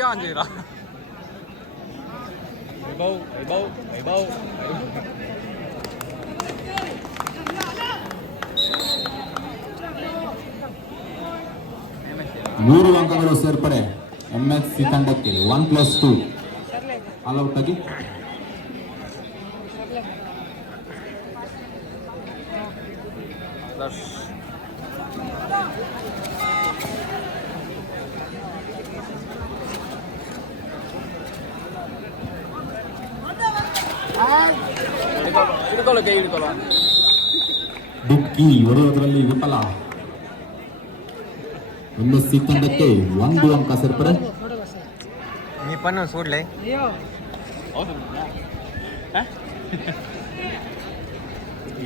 Video ಅಂಜಿರಾ Vaibhav 3 ಅಂಕಗಳು ಸೇರ್ಪಡೆ MSc ತಂಡಕ್ಕೆ 1+2 ಆಲ್ಔಟ್ ಆಗಿ ಡಿಕ್ಕಿ ಹೊಡೆಯೋದ್ರಲ್ಲಿ ವಿಫಲ. ಎಂಎಸ್ಸಿ ತಂಡಕ್ಕೆ 1 ಅಂಕ ಸೇರ್ಪಡೆ. ನೀ ಪನ್ನು ಸೂಡ್ಲೆ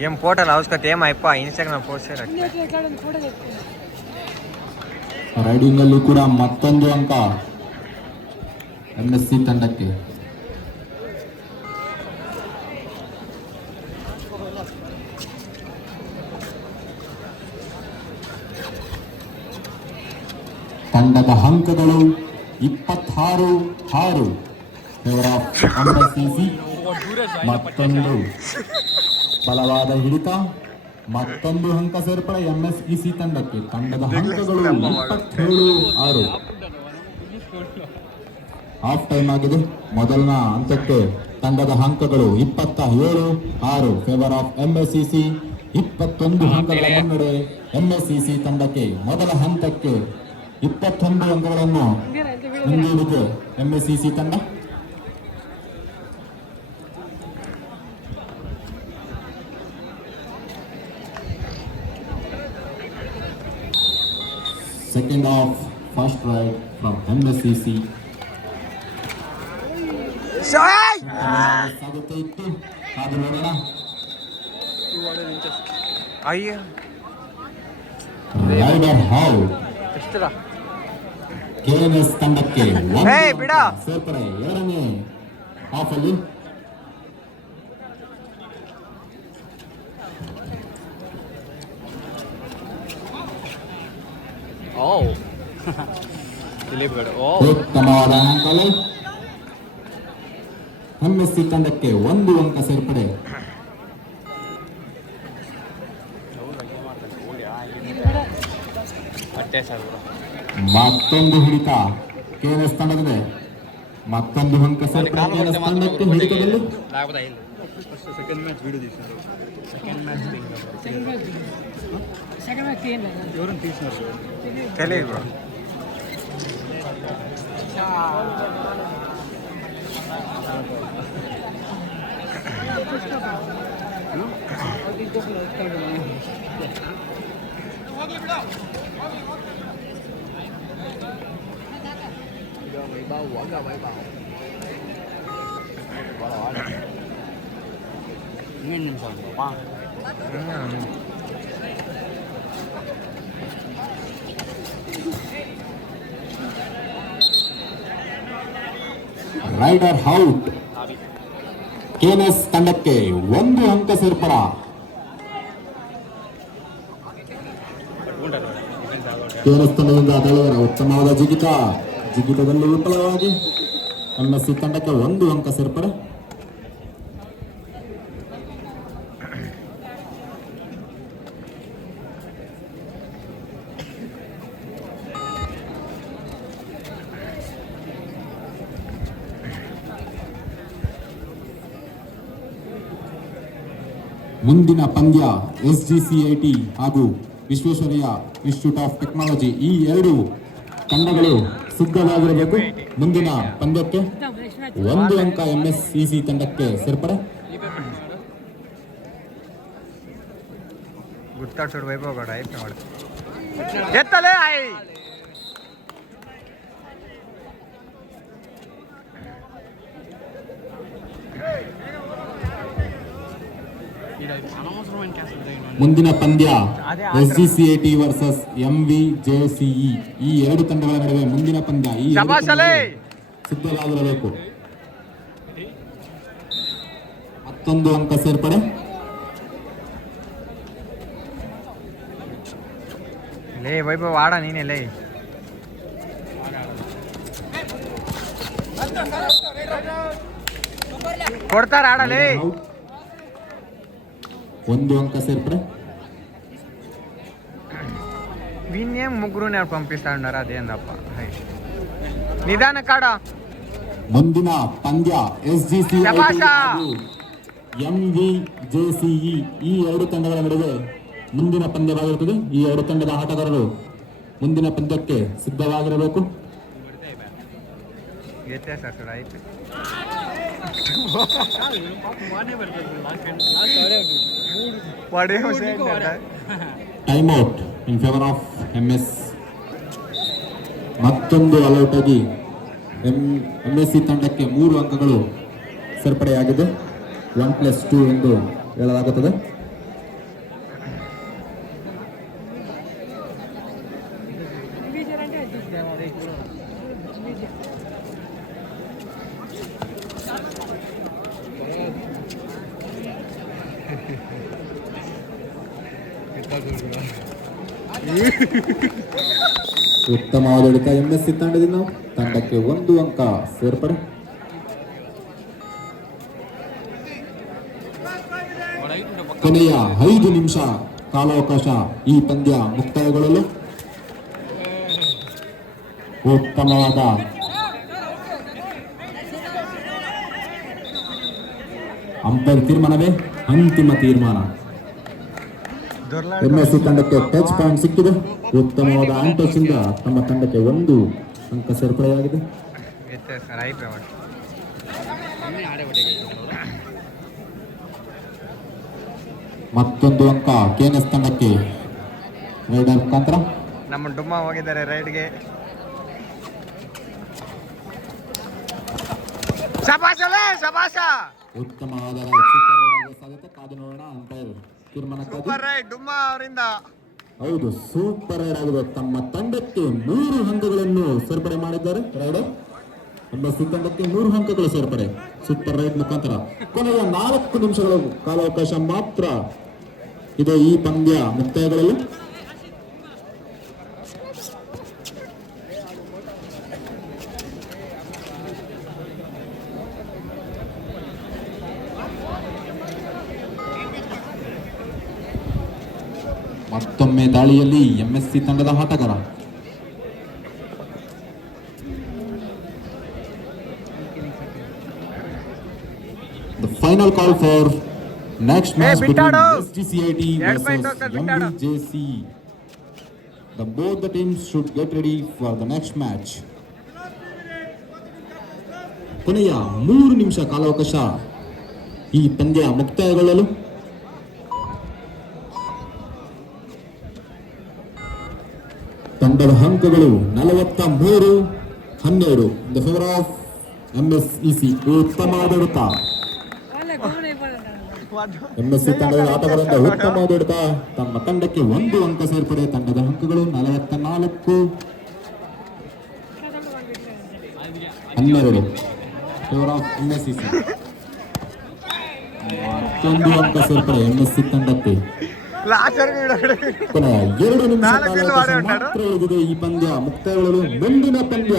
ఏం ఫోటోలు అవసరం ఏం అయిపో ఇన్స్టాగ్రామ్ పోస్ట్ ರೈಡಿಂಗ್ ಅಲ್ಲಿ ಕೂಡ ಮತ್ತೊಂದು ಅಂಕ ಎಂಎಸ್ಸಿ ತಂಡಕ್ಕೆ. ತಂಡದ ಅಂಕಗಳು 26-6 ಫೇವರ್ ಆಫ್ ಎಂಎಸ್ಸಿ. ಮತ್ತೊಂದು ಬಲವಾದ ಹಿಡಿತ, ಮತ್ತೊಂದು ಅಂಕ ಸೇರ್ಪಡೆ ಎಂಎಸ್ಇಸಿ ತಂಡಕ್ಕೆ. ತಂಡದ ಅಂಕಗಳು 27-6. ಹಾಫ್ ಟೈಮ್ ಆಗಿದೆ. ಮೊದಲನ ಹಂತಕ್ಕೆ ತಂಡದ ಅಂಕಗಳು 27-6 ಫೇವರ್ ಆಫ್ ಎಂಎಸ್ಇಸಿ. 21 ಅಂಕಗಳ ಮುನ್ನಡೆ ಎಂಎಸ್ಇಸಿ ತಂಡಕ್ಕೆ. ಮೊದಲ ಹಂತಕ್ಕೆ 21 ಅಂಕಗಳನ್ನು ಮುಂದೂಡಿದೆ ಎಂಎಸ್ಇಸಿ ತಂಡ. Second half, first ride from MSCC. ಸಾಗುತ್ತೆ ಇತ್ತು, ಅದು ನೋಡೋಣ. ಅಯ್ಯೋ ರೈಡರ್ ಹಾಲ್ ಕೆಎನ್ಎಸ್ ತಂಡಕ್ಕೆ ಸೇರ್ಪಡೆ. ಎರಡನೇ ಹಾಫ್ ಅಲ್ಲಿ ಉತ್ತಮವಾದ ಅಂಕಗಳು. ಎಂಎಸ್ಸಿ ತಂಡಕ್ಕೆ 1 ಅಂಕ ಸೇರ್ಪಡೆ. ಮತ್ತೊಂದು ಹಿಡಿತ ಕೆಎನ್ಎಸ್ ತಂಡದಿದೆ. ಮತ್ತೊಂದು ಅಂಕ ಸೇರ್ಪಡೆ ಕೆಎನ್ಎಸ್ ತಂಡಕ್ಕೆ. ಹಿಡಿತದಲ್ಲಿ ರೈಡರ್ ಔಟ್. ಕೆಎನ್ಎಸ್ ತಂಡಕ್ಕೆ 1 ಅಂಕ ಸೇರ್ಪಡ. ಕೆಎನ್ಎಸ್ ತಂಡದಿಂದ ಅದರ ಉತ್ತಮವಾದ ಜಿಗಿತದಲ್ಲಿ ವಿಫಲವಾಗಿ ಎಂಎಸ್ಸಿ ತಂಡಕ್ಕೆ 1 ಅಂಕ ಸೇರ್ಪಡೆ. ಮುಂದಿನ ಪಂದ್ಯ ಎಸ್ಜಿಸಿಐಟಿ ಹಾಗೂ ವಿಶ್ವೇಶ್ವರಯ್ಯ ಇನ್ಸ್ಟಿಟ್ಯೂಟ್ ಆಫ್ ಟೆಕ್ನಾಲಜಿ, ಈ 2 ತಂಡಗಳು ಸಿದ್ಧವಾಗಿರಬೇಕು. ಮುಂದಿನ ಪಂದ್ಯಕ್ಕೆ 1 ಅಂಕ ಎಂಎಸ್ಇಸಿ ತಂಡಕ್ಕೆ ಸೇರ್ಪಡೆ. ಮುಂದಿನ ಪಂದ್ಯ ಎಸ್ಜಿಸಿಐಟಿ ವರ್ಸಸ್ ಎಂವಿಜೆಸಿಇ, ಈ 2 ತಂಡಗಳ ನಡುವೆ ಮುಂದಿನ ಪಂದ್ಯ. ಈ ಸಿದ್ಧವಾಗಿರಬೇಕು. ಮತ್ತೊಂದು ಅಂಕ ಸೇರ್ಪಡೆ. ಲೇ ವೈಭವ್ ಆಡ ನೀನೆ ಲೇ. ಕೊಡ್ತಾರ ಆಡಲೇ ಔಟ್. ಒಂದು ಅಂಕ ಸೇರ್ಪಡೆ. ವಿನ್ಯಂ ಮುಗ್ರುನೇ ಪಂಪಿಸ್ತಾಂಡಾರ ಅದೇನಪ್ಪ ನಿಧಾನ ಕಾಡ. ಮುಂದಿನ ಪಂದ್ಯ SGC ಶಭಾಷ! MVJCE ಈ ಎರಡು ತಂಡಗಳ ನಡುವೆ ಮುಂದಿನ ಪಂದ್ಯವಾಗಿರುತ್ತದೆ. ಈ ಎರಡು ತಂಡದ ಆಟಗಾರರು ಮುಂದಿನ ಪಂದ್ಯಕ್ಕೆ ಸಿದ್ಧವಾಗಿರಬೇಕು. ಆಯ್ತು time out in favour of MS. ಮತ್ತೊಂದು ಅಲೌಟ್ ಆಗಿ MSC ತಂಡಕ್ಕೆ 3 ಅಂಕಗಳು ಸೇರ್ಪಡೆಯಾಗಿದೆ. 1+2 ಎಂದು ಹೇಳಲಾಗುತ್ತದೆ. ಉತ್ತಮವಾದ ಹೊಡೆತ MSC ತಂಡದಿಂದ. ತಂಡಕ್ಕೆ 1 ಅಂಕ ಸೇರ್ಪಡೆ. ಕೊನೆಯ 5 ನಿಮಿಷ ಕಾಲಾವಕಾಶ ಈ ಪಂದ್ಯ ಮುಕ್ತಾಯಗೊಳ್ಳಲು. ಉತ್ತಮವಾದ ಅಂಪೈರ್ ತೀರ್ಮಾನವೇ ಅಂತಿಮ ತೀರ್ಮಾನ. MSC ತಂಡಕ್ಕೆ ಟಚ್ ಪಾಯಿಂಟ್ ಸಿಕ್ಕಿದೆ. ಉತ್ತಮವಾದ ಆಂಟಚ್ ಇಂದ ತಮ್ಮ ತಂಡಕ್ಕೆ 1 ಅಂಕ ಸೇರ್ಪಡೆಯಾಗಿದೆ. ಮತ್ತೊಂದು ಅಂಕ KNS ತಂಡಕ್ಕೆ ರೈಡರ್ ಮುಖಾಂತರ. ನಮ್ಮ ಡುಮ್ಮ ಹೋಗಿದ್ದಾರೆ ರೈಡ್ಗೆ. ಶಬಾಷ ಉತ್ತಮವಾದ ರೈಡ್, ಸೂಪರ್ ರೈಡ್ ಆಗುವ ಸಾಧ್ಯತೆ. ಕಾದು ನೋಡೋಣ ಅಂಪೈರ್ ತೀರ್ಮಾನಕ್ಕಾಗಿ. ಸೂಪರ್ ರೈಡ್ ಡುಮ್ಮ ಅವರಿಂದ. ಹೌದು, ಸೂಪರ್ ರೈಡ್ ಆಗಿದೆ. ತಮ್ಮ ತಂಡಕ್ಕೆ 3 ಅಂಕಗಳನ್ನು ಸೇರ್ಪಡೆ ಮಾಡಿದ್ದಾರೆ ರೈಡರ್. MSC ತಂಡಕ್ಕೆ 3 ಅಂಕಗಳು ಸೇರ್ಪಡೆ ಸೂಪರ್ ರೈಡ್ ಮುಖಾಂತರ. ಕೊನೆಯ 4 ನಿಮಿಷಗಳ ಕಾಲಾವಕಾಶ ಮಾತ್ರ ಇದೆ ಈ ಪಂದ್ಯ ಮುಕ್ತಾಯಗೊಳ್ಳಲು. ಮತ್ತೊಮ್ಮೆ ದಾಳಿಯಲ್ಲಿ MSC ತಂಡದ ಆಟಗಾರ. The final call for next match between SGCIT versus MVJCE. Both the teams should get ready for the next match. ಕೊನೆಯ 3 ನಿಮಿಷ ಕಾಲಾವಕಾಶ ಈ ಪಂದ್ಯ ಮುಕ್ತಾಯಗೊಳ್ಳಲು. ತಂಡದ ಅಂಕಗಳು 43-12 ದ ಫೇವರ್ ಆಫ್ MSEC. ಉತ್ತಮವಾದ ಹೊಡೆತ MSC ತಂಡದ ಆಟಗಾರರಿಂದ. ಉತ್ತಮವಾದ ಹೊಡೆತ. ತಮ್ಮ ತಂಡಕ್ಕೆ 1 ಅಂಕ ಸೇರ್ಪಡೆ. ತಂಡದ ಅಂಕಗಳು 44-12 ಫೇವರ್ ಆಫ್ MSEC. ಮತ್ತೊಂದು ಅಂಕ ಸೇರ್ಪಡೆ MSC ತಂಡಕ್ಕೆ. ಕೊನೆಯ 2 ನಿಮಿಷ ಮಾತ್ರ ಉಳಿದಿದೆ ಈ ಪಂದ್ಯ ಮುಕ್ತಾಯಗೊಳ್ಳಲು. ಮುಂದಿನ ಪಂದ್ಯ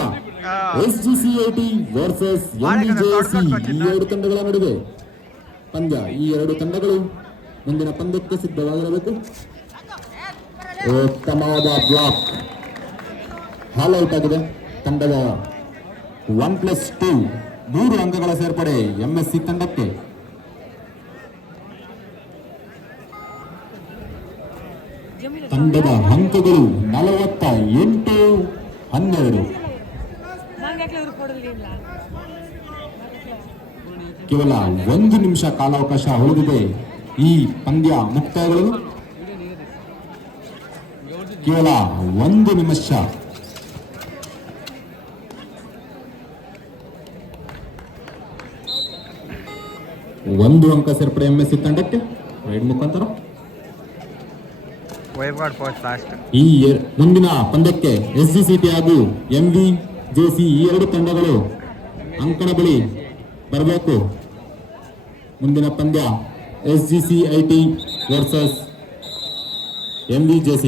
SGCIT ವರ್ಸಸ್ MVJCE ಈ 2 ತಂಡಗಳ ನಡುವೆ ಪಂದ್ಯ. ಈ 2 ತಂಡಗಳು ಮುಂದಿನ ಪಂದ್ಯಕ್ಕೆ ಸಿದ್ಧವಾಗಿರಬೇಕು. ಉತ್ತಮವಾದ ಬ್ಲಾಕ್. ಹಾಲ್ ಔಟ್ ಆಗಿದೆ ತಂಡದ. 1+2 3 ಅಂಕಗಳ ಸೇರ್ಪಡೆ MSC ತಂಡಕ್ಕೆ. ತಂಡದ ಅಂಕಗಳು 48-12. ಕೇವಲ 1 ನಿಮಿಷ ಕಾಲಾವಕಾಶ ಉಳಿದಿದೆ ಈ ಪಂದ್ಯ ಮುಕ್ತಾಯಗೊಳ್ಳಲು. ಕೇವಲ 1 ನಿಮಿಷ. ಒಂದು ಅಂಕ ಸೇರ್ಪಡೆ MSC ತಂಡಕ್ಕೆ ರೈಡ್ ಮುಖಾಂತರ. ಈ ಮುಂದಿನ ಪಂದ್ಯಕ್ಕೆ SGCT ಹಾಗೂ MVJCE ಈ 2 ತಂಡಗಳು ಅಂಕಣ ಬಳಿ ಬರಬೇಕು. ಮುಂದಿನ ಪಂದ್ಯ SGCIT ವರ್ಸಸ್ MVJCE.